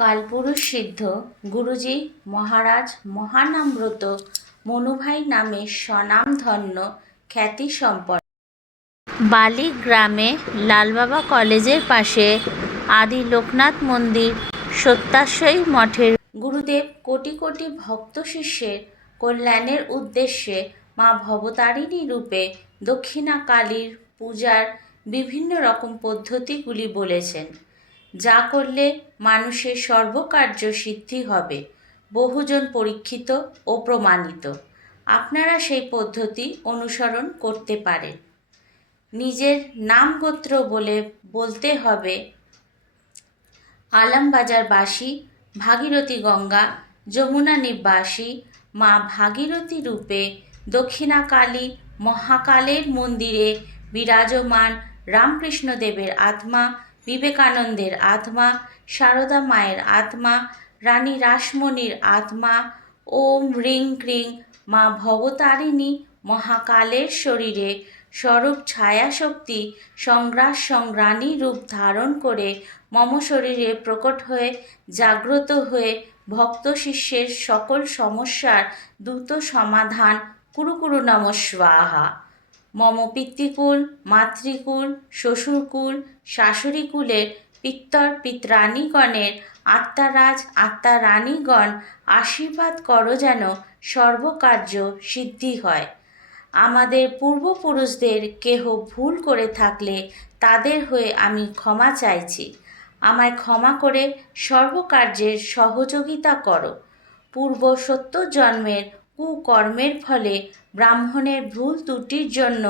কালপুরুষ সিদ্ধ গুরুজি মহারাজ মহানামব্রত মনুভাই নামে স্বনামধন্য খ্যাতিসম্পন্ন বালি গ্রামে লালবাবা কলেজের পাশে আদি লোকনাথ মন্দির সত্যাশ্বয়ী মঠের গুরুদেব কোটি কোটি ভক্ত শিষ্যের কল্যাণের উদ্দেশ্যে মা ভবতারিণী রূপে দক্ষিণা কালীর পূজার বিভিন্ন রকম পদ্ধতিগুলি বলেছেন, যা করলে মানুষের সর্বকার্য সিদ্ধি হবে, বহুজন পরীক্ষিত ও প্রমাণিত। আপনারা সেই পদ্ধতি অনুসরণ করতে পারেন। নিজের নাম গোত্র বলতে হবে আলমবাজারবাসী, ভাগীরথী গঙ্গা যমুনা নিবাসী মা ভাগীরথী রূপে দক্ষিণা কালী মহাকালের মন্দিরে বিরাজমান রামকৃষ্ণদেবের আত্মা, বিবেকানন্দের আত্মা, সারদা মায়ের আত্মা, রানী রাসমণির আত্মা, ওম হ্রিং ক্রিং মা ভবতারিণী মহাকালের শরীরে স্বরূপ ছায়াশক্তি সংগ্রাস সংগ্রাণী রূপ ধারণ করে মম শরীরে প্রকট হয়ে জাগ্রত হয়ে ভক্ত শিষ্যের সকল সমস্যার দ্রুত সমাধান কুরু কুরু নমঃ স্বাহা। মম পিতৃকুল, মাতৃকুল, শ্বশুরকুল, শাশুড়িকুলের পিত্তর পিত্রাণীগণের আত্মারাজ আত্মারানীগণ আশীর্বাদ করো যেন সর্বকার্য সিদ্ধি হয়। আমাদের পূর্বপুরুষদের কেহ ভুল করে থাকলে তাদের হয়ে আমি ক্ষমা চাইছি। আমায় ক্ষমা করে সর্বকার্যের সহযোগিতা করো। পূর্ব ৭০ জন্মের কুকর্মের ফলে ব্রাহ্মণের ভুল ত্রুটির জন্য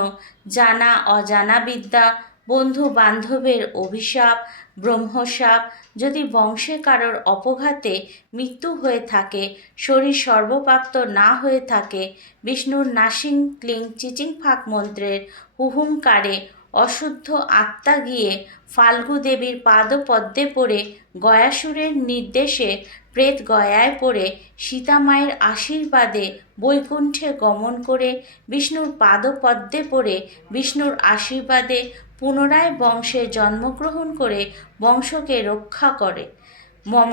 জানা অজানা বিদ্যা, বন্ধু বান্ধবের অভিশাপ, ব্রহ্মশাপ, যদি বংশে কারোর অপঘাতে মৃত্যু হয়ে থাকে, শরীর সর্বপ্রাপ্ত না হয়ে থাকে, বিষ্ণুর নাসিং ক্লিং চিচিং ফাঁক মন্ত্রের হুহুঙ্কারে অশুদ্ধ আত্মা গিয়ে ফাল্গু দেবীর পাদপদ্মে পড়ে গয়াসুরের নির্দেশে প্রেত গয়ায় পড়ে সীতামায়ের আশীর্বাদে বৈকুণ্ঠে গমন করে বিষ্ণুর পাদপদ্মে পড়ে বিষ্ণুর আশীর্বাদে পুনরায় বংশে জন্মগ্রহণ করে বংশকে রক্ষা করে। মম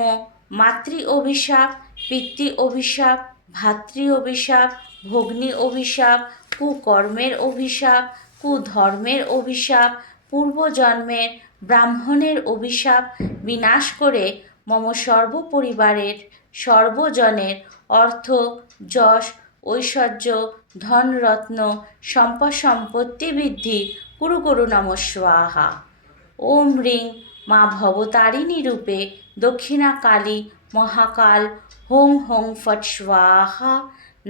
মাতৃ অভিশাপ, পিতৃ অভিশাপ, ভাতৃ অভিশাপ, ভগ্নী অভিশাপ, কুকর্মের অভিশাপ, কুধর্মের অভিশাপ, পূর্বজন্মের ব্রাহ্মণের অভিশাপ বিনাশ করে মম সর্বপরিবারের সর্বজনের অর্থ, যশ, ঐশ্বর্য, ধনরত্ন, সম্পদ সম্পত্তি বৃদ্ধি কুরু কুরু নমঃ স্বাহা। ওম হ্রিং মা ভবতারিণী রূপে দক্ষিণা কালী মহাকাল হোং হোং ফট স্বাহা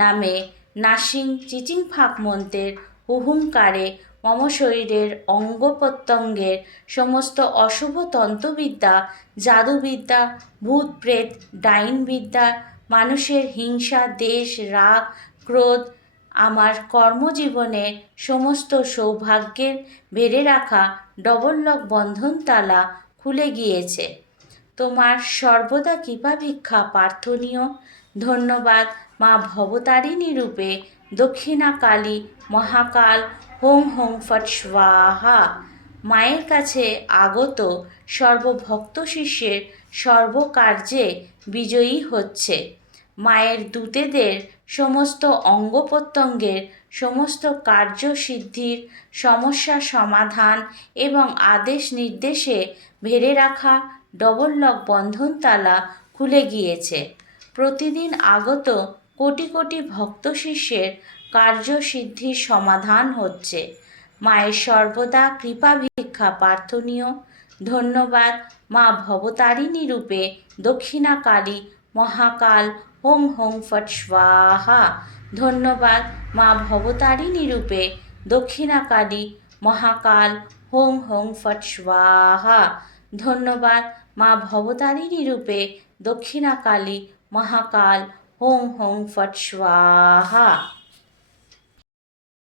নামে নাসিং চিচিং ফাঁক মন্ত্রের হুহুঙ্কারে মম শরীরের অঙ্গ প্রত্যঙ্গের সমস্ত অশুভ তন্ত্রবিদ্যা, জাদুবিদ্যা, ভূত প্রেত, ডাইন বিদ্যা, মানুষের হিংসা, দেশ, রাগ, ক্রোধ, আমার কর্মজীবনের সমস্ত সৌভাগ্যের বেড়ে রাখা ডবল লক বন্ধন তালা খুলে গিয়েছে। তোমার সর্বদা কৃপা ভিক্ষা প্রার্থনীয়। ধন্যবাদ মা ভবতারিণী রূপে দক্ষিণা কালী মহাকাল হোং হোং ফট স্বাহা। মায়ের কাছে আগত সর্বভক্ত শিষ্যের সর্বকার্যে বিজয়ী হচ্ছে। মায়ের দূতেদের সমস্ত অঙ্গ প্রত্যঙ্গের সমস্ত কার্য সিদ্ধির সমস্যা সমাধান এবং আদেশ নির্দেশে ভেড়ে রাখা ডবল লক বন্ধন তালা খুলে গিয়েছে। প্রতিদিন আগত কোটি কোটি ভক্ত শিষ্যের কার্যসিদ্ধির সমাধান হচ্ছে। মায়ের সর্বদা কৃপা ভিক্ষা প্রার্থনীয়। ধন্যবাদ মা ভবতারিণী রূপে দক্ষিণা কালী মহাকাল হোং হোং ফট স্বাহা। ধন্যবাদ মা ভবতারিণী রূপে দক্ষিণা কালী মহাকাল হোং হোং ফট স্বাহা। ধন্যবাদ মা ভবতারিণী রূপে দক্ষিণা কালী মহাকাল হোং হোং ফট স্বাহা।